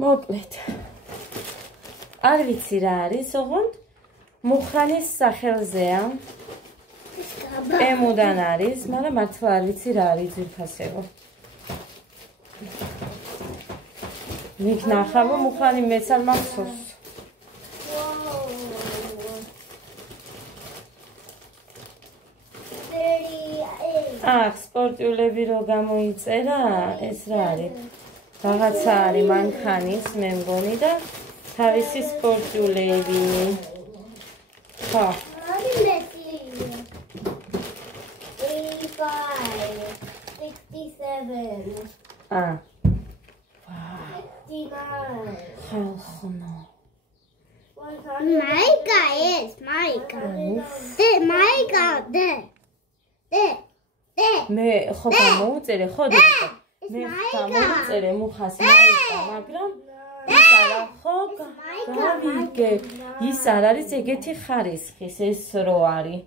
მოკლედ. არ ვიცი რა არის, ოღონდ მუხრანის სახელზეა. ემუდან არის, მაგრამ მართლა არ ვიცი რა არის ძვირფასეო. მიქ ნახავო მუხრანი მეც არ მახსოვს. აх, სპორტიულები რო გამოიწერა, ეს რა არის? რაღაცა არის მანქანის, მე მგონი და თავისი სპორტიულები. ხო. 67. Ah. Wow. 69. ხალხო. Maika is Maika. The Maika the. მე ხო გამოუწერე ხო დედიკო. მე გამოუწერე მუხას მაიკა, მაგრამ ის არა ხო გავიგე. ის არ არის ეგეთი ხარისხის, ეს რო არის.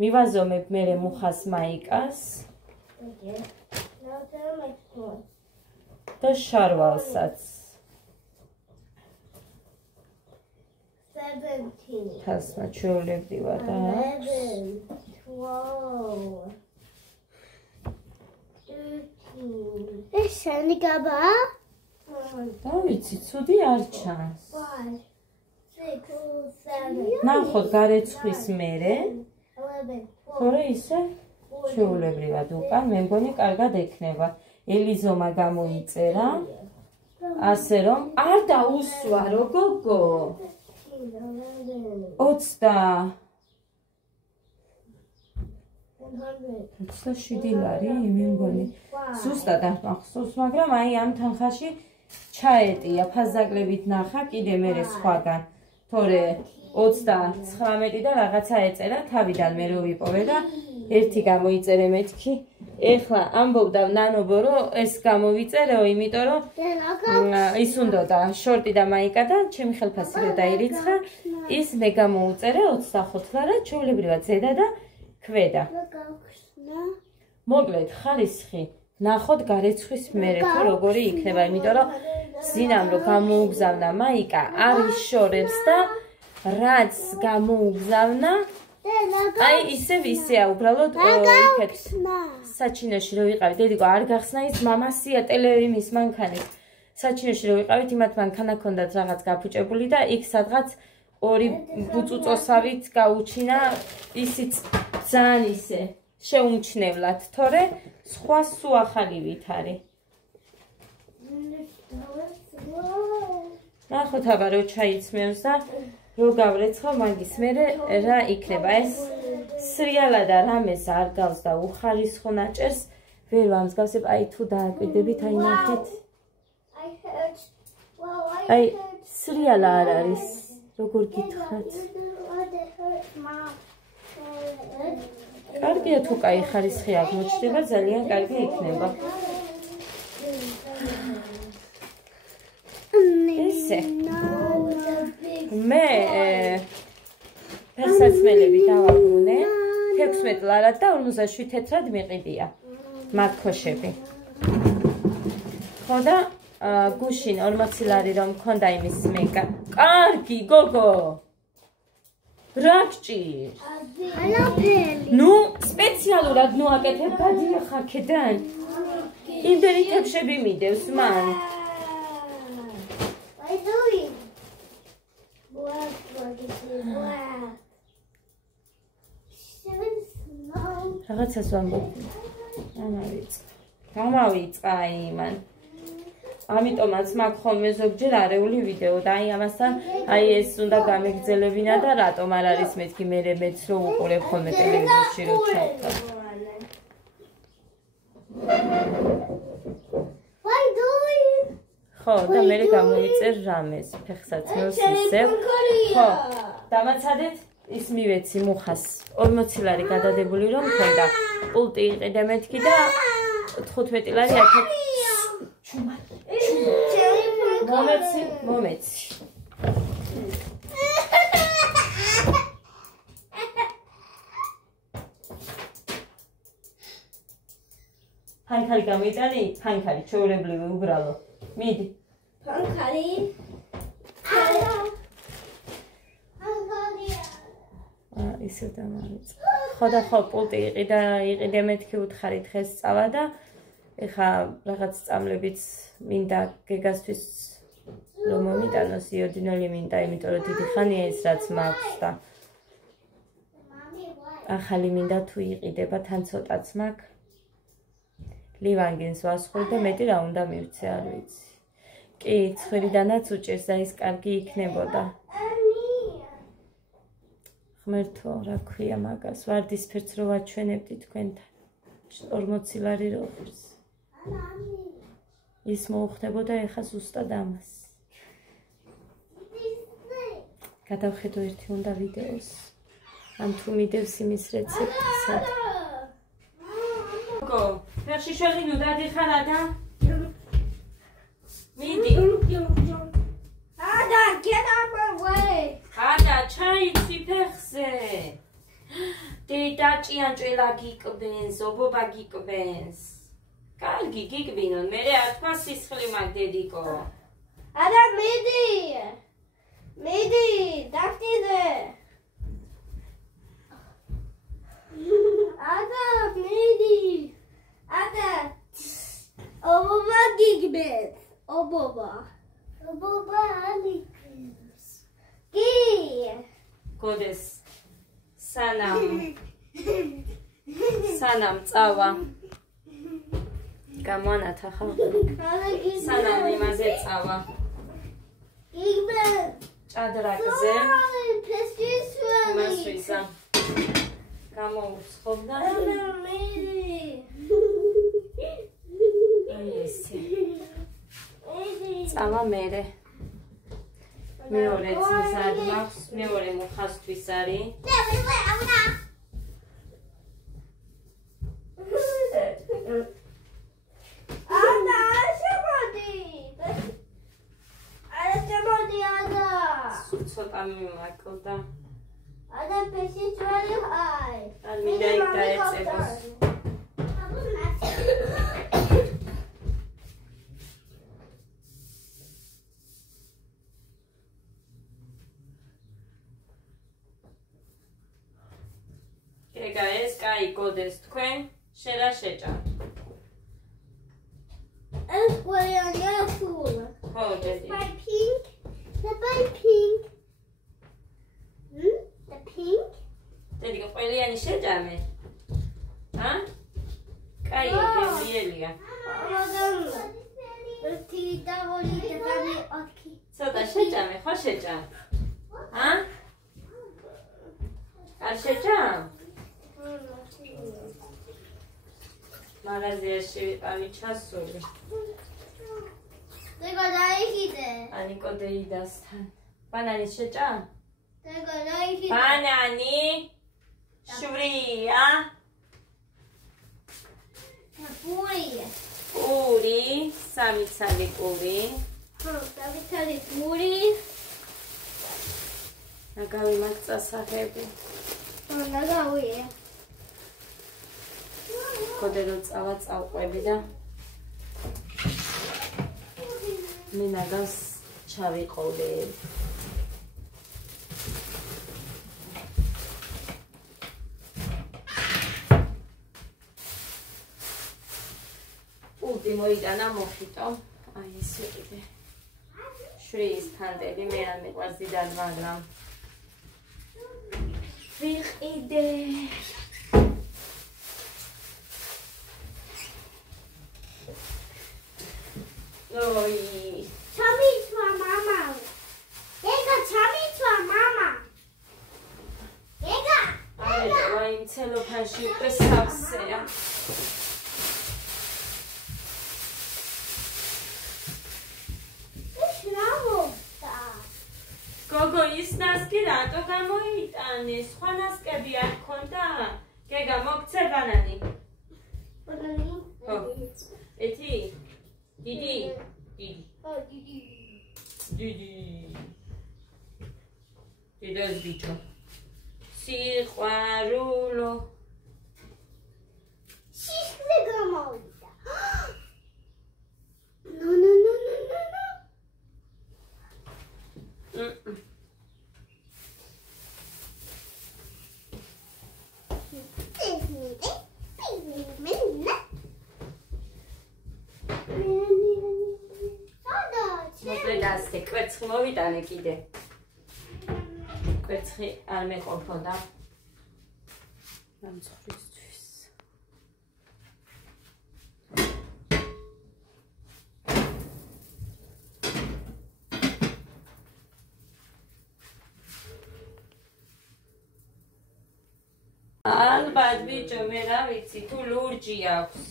მივაზომებ მე მუხას მაიკას. და შარვალსაც. 17. თასმა ჩვეულებრივად აქვს. 12. 13. ეს შენი გაბა? დავიცი, ცუდი არ ჩანს. 5, 6, 7. ნახოთ გარეცხვის მერე. 11. თორე ისე ჩვეულებრივად უკან მე მგონი კარგად ექნება. ელიზომა გამოიწერა. ასე რომ არ დაუსვა რო გოგო. 20 27 ლარი მე მგონი. ზუსტად არ მახსოვს, მაგრამ აი ამ თანხაში ჩაეტია ფაზაკლებით ნახა კიდე მერე სხვაგან. თორე 39 და რაღაცა ეწერა თავიდან მე რო ვიპოვე და ერთი გამოიწერე მეთქი. ეხლა ამბობდა ნანობო რომ ეს გამოვიწერეო, იმიტომ რომ ის უნდოდა შორტი და მაიკა და ჩემი ხელფასი რო დაირიცხა, ის მე გამოუწერე 25 ლარად, ჩვეულებრივად ზედა და ქვედა. მოკლედ ხარისხი ნახოთ გარეცხვის მერე თუ როგორი იქნება, იმიტომ რომ ზინამ რო გამოუგზავნა მაიკა არ იშორებს და რაც გამოუგზავნა აი ისეა უბრალოდ იქეთ საჩინოში რო ვიყავით, დედიკო არ გახსნა ის მამასია ტელევიმის მანქანით. საჩინოში რო ვიყავით, იმათ მანქანა ქონდათ რაღაც გაფუჭებული და იქ სადღაც ორი ბუწუწოსავით გაუჩინა ისიც ძალიან ისე შეუმჩნევლად, თორე სხვა სულ ახალივით არის. ნახოთ აბა რო ჩაიცმევს და რო გავრეცხო მაგის მერე რა იქნება. ეს სრიალად რამეს არ გავს და უხარისხო ნაჭერს ვერ ვამსგავსებ. აი თუ დააკვირდებით, აი ნახეთ. აი სრიალა არ არის, როგორ გითხრათ. კარგია თუ კაი ხარისხი აღმოჩნდება, ძალიან კარგი იქნება. ესე მე ფეხსაცმელები დავაბრუნე 16 ლარად და 57 თეთრად მიყიდია მაქოშები. ხო და გუშინ 40 ლარი რომ მქონდა იმის მეკა. კარგი გოგო. რა გჭირს? ნუ სპეციალურად ნუ აკეთებ გადიახ აქედან. იმდენი თებშები მიდევს მან. რაღაცას ვამბობ. გამავიწყა იმან. ამიტომაც მაქვს ხოლმე ზოგჯერ არეული ვიდეო და აი ამასთან აი ეს უნდა გამეგრძელებინა და რატომ არ არის მეთქი მე მეც რო უყურებ ხოლმე ტელევიზორში რო ჩავხარ. ხო და მე გამოვიწერ რამეს ფეხსაცმელს ისევ. ხო დამაცადეთ ის მივეცი მუხას 40 ლარი გადადებული რომ მქონდა. პულტი იყიდე მეთქი და 15 ლარი აქეთ მომეცი. ფანქარი გამიტანი, ფანქარი ჩვეულებრივი უბრალო. მიდი. Pankari. ისე დამარიწყე. ხო პულტი იყიდე მეთქი უთხარი დღეს წავა და ეხა რაღაც წამლებიც მინდა გეგასთვის რომ მომიტანოს იოდინოლი მინდა, იმიტომ რომ დიდი ხანია ის რაც მაქვს და ახალი მინდა თუ იყიდება თან ცოტაც მაქვს. ლივანგინს ვასხური და მეტი რა უნდა მივცე არ ვიცი. კი, ცხვირიდანაც უჭერს და ის კარგი იქნებოდა. ღმერთო, რა ქვია მაგას, ვარდისფერს რო ვაჩვენებდი თქვენთან. 40 ლარი რო ხერს. ის მოუხდებოდა ეხა ზუსტად ამას. გადავხედო ერთი უნდა ვიდეოს. ან თუ მიდევს იმის რეცეპტისა. გოგო, ფეხში შეღინო დადიხარა და მიდი. Ada, get out my way. Ada, ჩაიცვი ფეხზე. დედა ჭიანჭველა გიკბენს, ობობა გიკბენს. კარგი გიკბინონ, მე არ თქვა სისხლი მაგ დედიკო. Ada, midi. Midi, დაგდიდე. Ada, midi. Ada. ობობა გიკბენს, ობობა. ობობა ალიკებს. კი. გოდეს სანამ წავა. გამონათა ხალხი. სანამ იმაზე წავა. გიკბენს. ჭადრაკზე. ფესტივალი. მასვისა. გამოუსხობდა. ესე. წავა მერე. მეორე ძმის არ მაქვს, მეორე მუხასთვის არის. ანა, შემოდი. არა შემოდი ანა. ცოტა მიმაკლდა. ანა ფესტივალი ხარ. არ მინდა იქ დაეწებოს. ეგა ეს კაი გოდეს თქვენ შედა შეჭამ. ეს ყველანი ფულა. ხო დედი. By pink. The by pink. The pink. დედი ყველიანი შეჭამე. ა? კაი გემრიელია. ერთი და ორი და სამი ოთხი. ცოტა შეჭამე, ხო შეჭამ? ა? არ შეჭამ? მაღაზიაში ვიყავი ჩასული. დეგო დაიხიდე. ანიკო დეიდასთან. ბანანი შეჭამ? დეგო დაიხიდე. ბანანი შვია. პური. პური, სამი ცალი პური. ხო, დავიცალი პური. ნაგავი მაგ წასაღები. ხო, ნაგავია. კოდერო წავა წავყვები და მე ნაგავს ჩავიყოლე. პულტი მოიტანა მოხიტო. აი ეს ვიყიდე. შვრიის ფანტები მე არ მიყვარს დიდად, მაგრამ ვიყიდე. Oi. ჩამიწვა мама. ეგა ჩამიწვა мама. ეგა. აი, ვაი, ცელოფანში უკვე სავსეა. შრავობდა. გოგო, ის ნასკი რატო გამოიტანეს? სხვა ნასკები არ ქონდა? გეგა, მოგცე ბანანი. ბანანი. ხო. ეთი? დიდი. ხო, დიდი. დიდას ბიჭო. სიყვარულო. სისხლი გამოვიდა. ნო. მოკლედ ასე კვერცხი მოვიტანე კიდე. კვერცხი არ მეყოფოდა. ამცხრისთვის. ალბათ ბიჭო, მე რა ვიცი, თუ ლურჯი აქვს.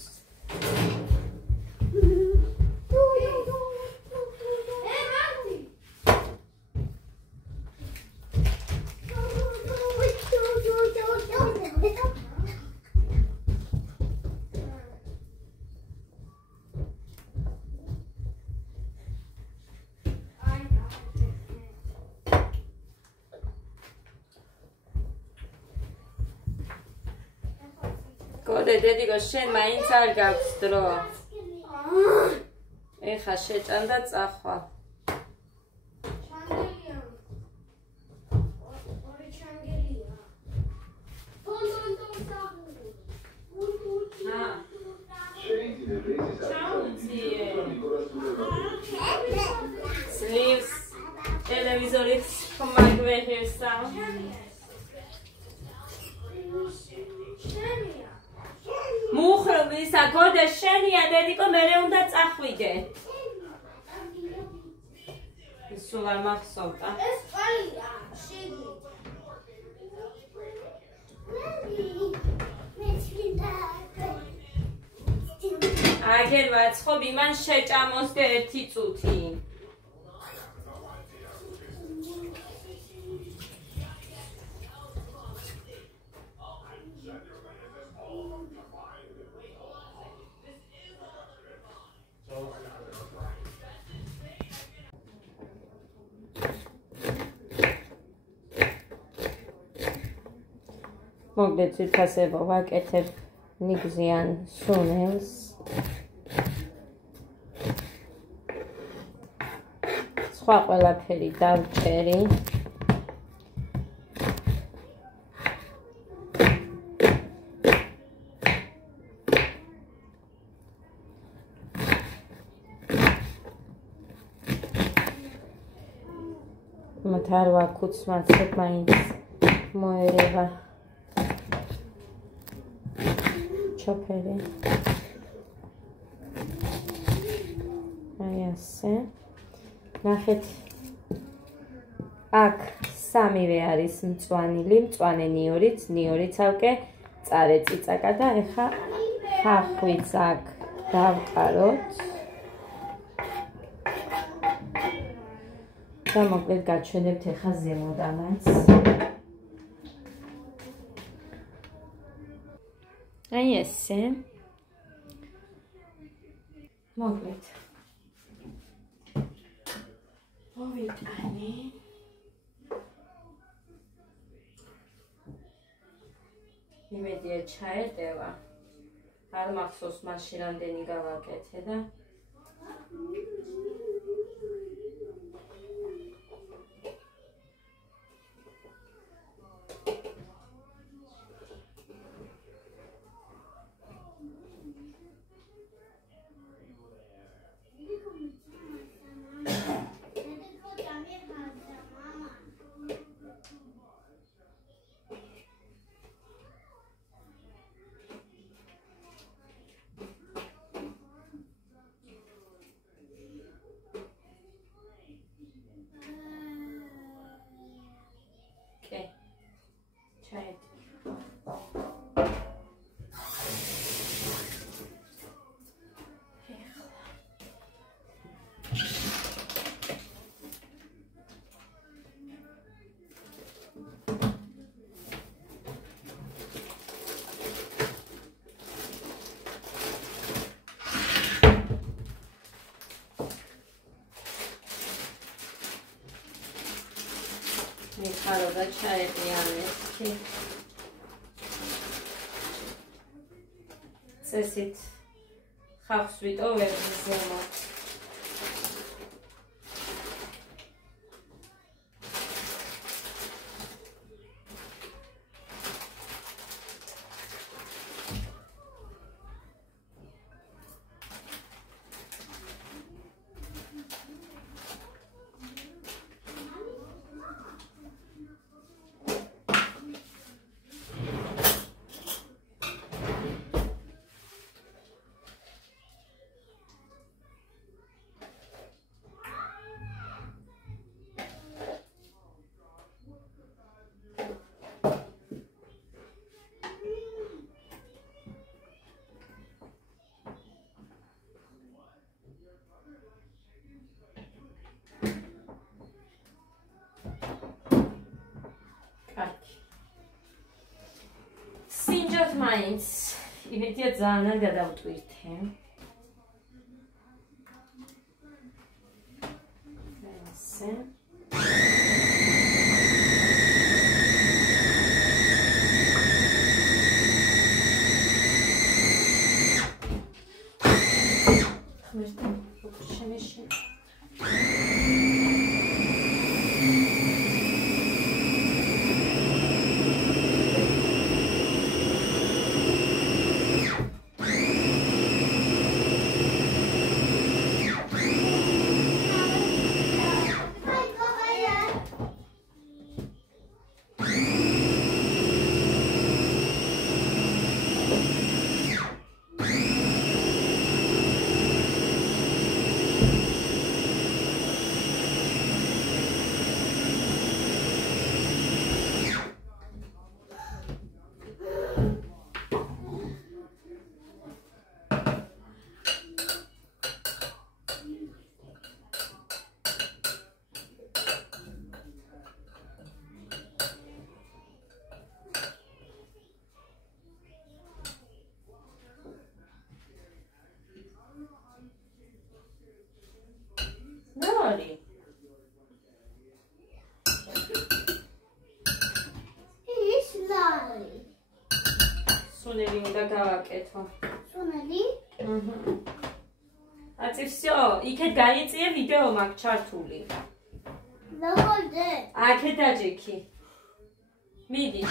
გოდე დედიკო შენ მაინც არ გაქვს დრო. ეხა შეჭან და წახვალ. ჩანგელია. ორი ჩანგელია. Sleeves televizorit ხმაგვეხესა. მუხრობისა გოდე შენია დედიკო მერე უნდა წახვიდე. სულ არ მახსოვდა. ეს ყველია შიგნით. აგერ ვაცხობ იმან შეჭამოსდე 1 წუთი. მოგდეთ ცირფასებო ვაკეთებ ნიგზიან სუნელს. სხვა ყველაფერი დავჭერი. მათ არ ვაქუც მაცებ მაინც მოერევა. ჩოფერი. აი ასე. ნახეთ. აქ სამივე არის მწვანილი, მწვანე ნიორიც, ნიორი ცალკე, წარე წიწაკა და ეხა ხახვიც აქ დავყაროთ. და მოკლედ გაჩვენებთ ეხა ზემოდანაც. აი ესე. მოკლედ. მოვიტანე. იმედია ჩაერტევა. არ მახსოვს მაშინ რამდენი გავაკეთე და მიხარო და ჩაეყიანეს კი. წესით ხავს ვიტოვებ ზემოთ. მაინც. იმედია ძალიან გადავტვირთე. ესე. ხმერტი როგორ შემეშინე. Nori. ის ნარი. სუნელი უნდა გავაკეთო. სუნელი? აცი всё, იქეთ გაიწიე ვიდეო მაგ ჩართული. როგორზე? აქეთ დაჯექი. მიდი.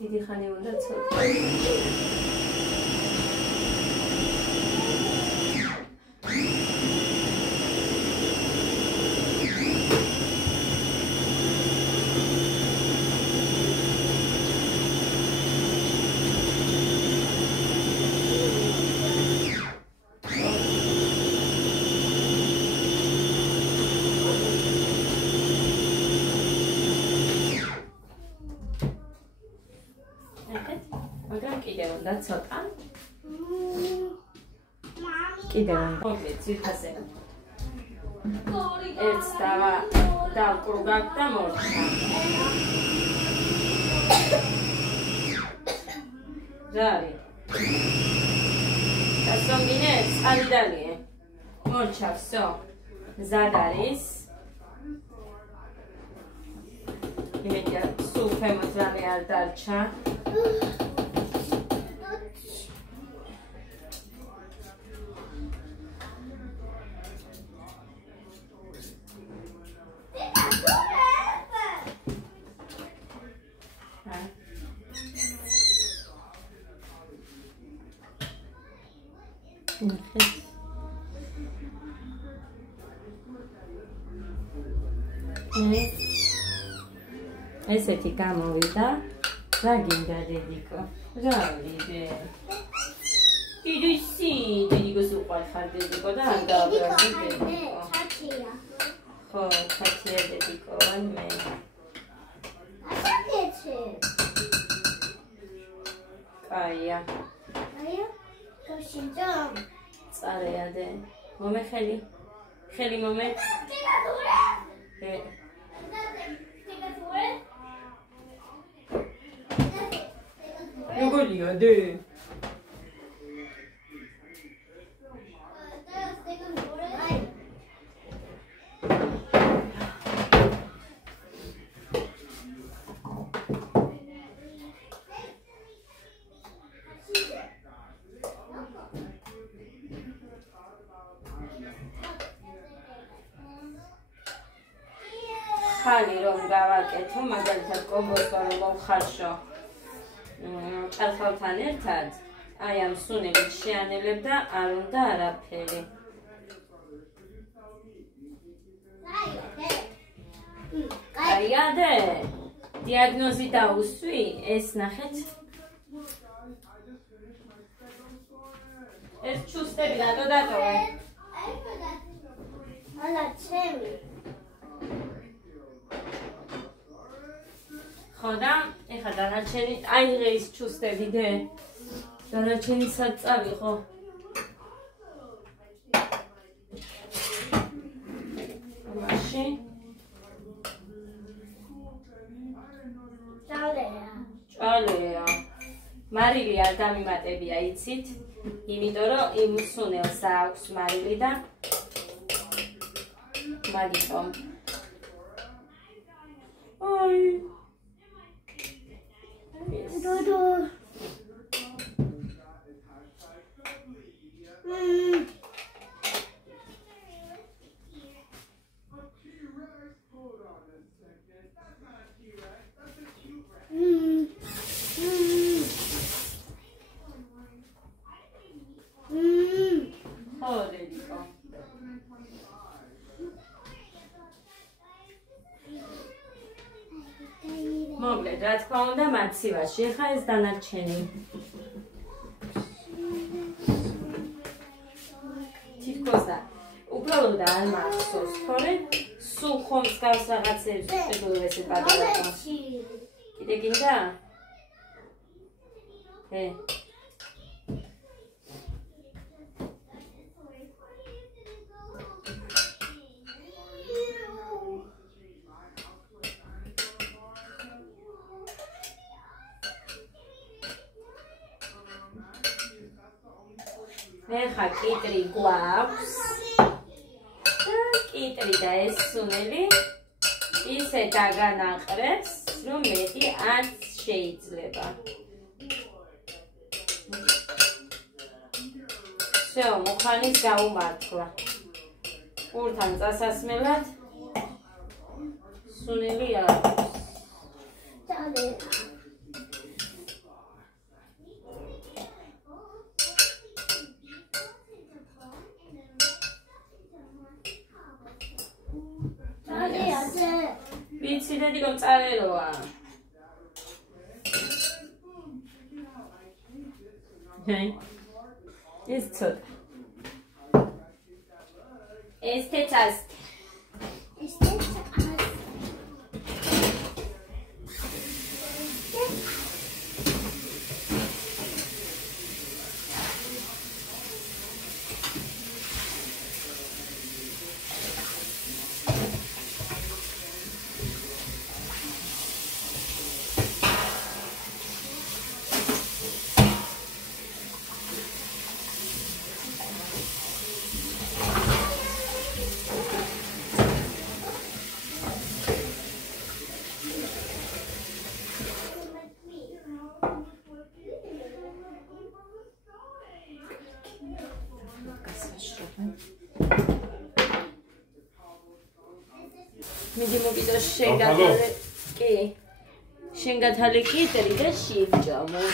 დიდი ხანი უნდა ცოტა. მაგრამ კიდევ უნდა ცოტა. კიდევ უნდა ძირფაზე. ერთს დავკრუგავ და მორჩა. რა არის? დასომდინე წყალი დალიე. მორჩა, всё. მზად არის. იმედია სულ ქვემოთ რამე არ დარჩა. ესეთი გამოვიდა. რა გინდა დედიკო? რა ვიდე? დედიკოს უყვარ ხარ დედიკო და არ დავბრუნდი დედიკო. ჩაჩია. ხო, ჩაჩია დედიკო, ან მე. ასაკეთე. კაია. აია? გაშინჯა. წარეა დე. მომე ხელი. ხელი მომე. როგორია დე? ხალი რომ გავაკეთო, მაგალითად კომბოსტა რომ მომხარშო ჭარხალთან ერთად, აი ამ სუნებით შეანელებ და არ უნდა არაფერი. აიადე დიაგნოზი დაუსვი ეს ნახეთ ეს ჩუსტები რატო დატოვე ალა ჩემი ხოდა ეხა დანარჩენი აიღე ის ჩუსტები დე დანარჩენი სად წავიღო მაშინ ჭალეა მარილი არ დამიმატებია იცით იმიტომ რომ იმ სუნელს აქვს მარილი და მაგიტომ აი დოდო მოკლედ რა თქმა უნდა მაცივაში ეხა ეს დანარჩენი თითქოს და უბრალოდ არ მახსოვს თორე სულ ხომ მსგავს რაღაცებს შეგვიძლია ესე პატარა კიდე გინდა ეხა კიტრი გვაქვს კიტრი და ეს სუნელი ისე დაგანაყრებს რომ მეტი არც შეიძლება всё მოხანის გაუმართლა ყურთან წასასმელად სუნელი აქვს ვიცი დედიკო მწარე로ა ეს ცოტა ეს თეცას მიდი მოგიდო შენგათალე კი შენგათალე კიტრი და შევჭამო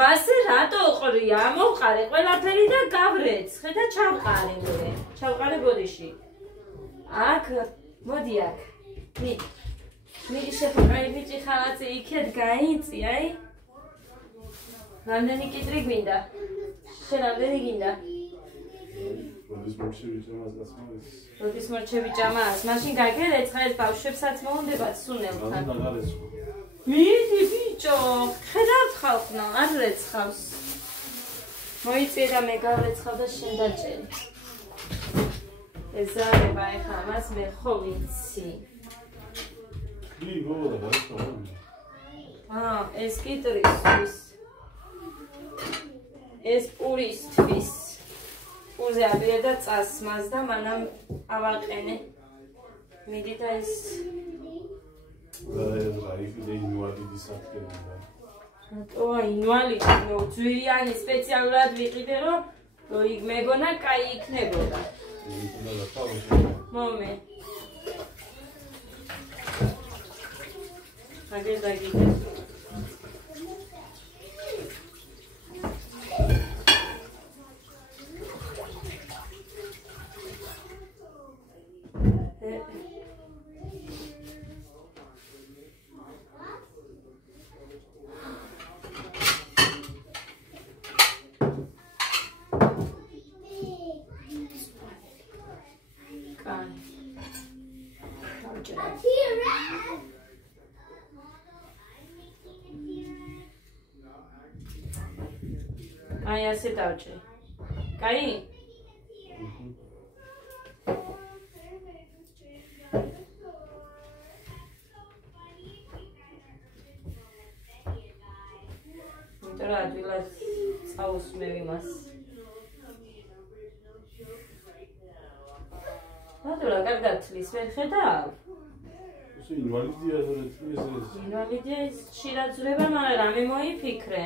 მასე რატო ყრია მოყარე ყველაფერი და გავრეცხე და ჩავყარე მერე ჩავყარე ბოდიში აქ მოდი აქ მიდი შეფყარი ბიჭი ხალათი იქეთ გაიწი აი რამდენი კიტრი გვინდა შენ რამდენი გინდა როდის მორჩები ჭამას მაშინ გაგერეცხა ეს ბავშვებსაც მოუნდებათ სუნელთან მიდი ბიჭო ხედავთ ხალხნა არ რეცხავს მოიწიე და მე გავრეცხავ და შენ დაჭერი ეზარება ეხლა მას მე ხო ვიცი ეს კიტრისთვის ეს პურისთვის პურზე აბია და წასმას და მანამ ავაყენე მიდი და ეს რატოა ინვალიდი ნო ძვირიანი სპეციალურად ვიყიდე რომ იქ მეგონა კაი იქნებოდა მომე აგედაგიდე აი ასე დავჭრი. კაი? იმიტომ რომ ადვილად წაუსმევ იმას. მადლობა, კარგად თლის, ვერ ხედავ? ინვალიდია ეს. ინვალიდია ის ხშირად ძვრება, მაგრამ რამე მოიფიქრე.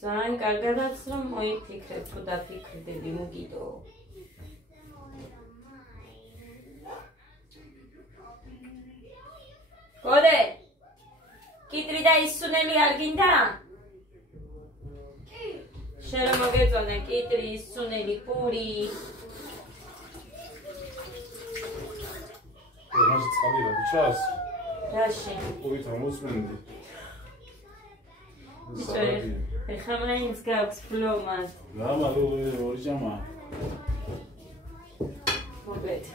ძალიან კარგადაც რომ მოიფიქრე, თუ დაფიქრდები მოგიდო. გოდე, კიტრი და ისუნელი არ გინდა? შენ რომ მოგეწონე კიტრი, ისუნელი, პური. მას წყალი რა გიჩას? რაში? პურით ამოსმენდი. ეხლა მაინც გაქვს ფლომად. რა მაგ ორი ჯამა. მოგეთ.